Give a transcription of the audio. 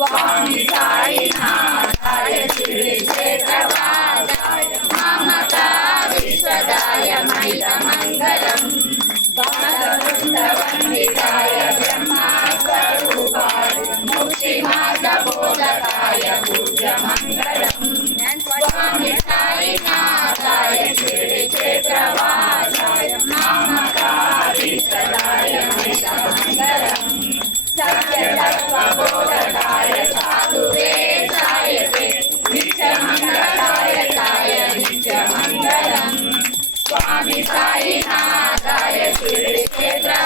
Swami Sai Nataya Shri Kshetravadaya Mamata Vishwadaya Maita Mangalam Vamadavrinda Vanditaya Brahma Sarupaya Mukshimada Bodhakaya Puja Mangalam Swami Sai Nataya Shri Kshetravadaya Mamata Vishwadaya Maita Mangalam Satyatattva bodhakaya sadhuveshaya nityamangalaaya kaya nityamangalam Swami Sai Nataya Shri Kshetra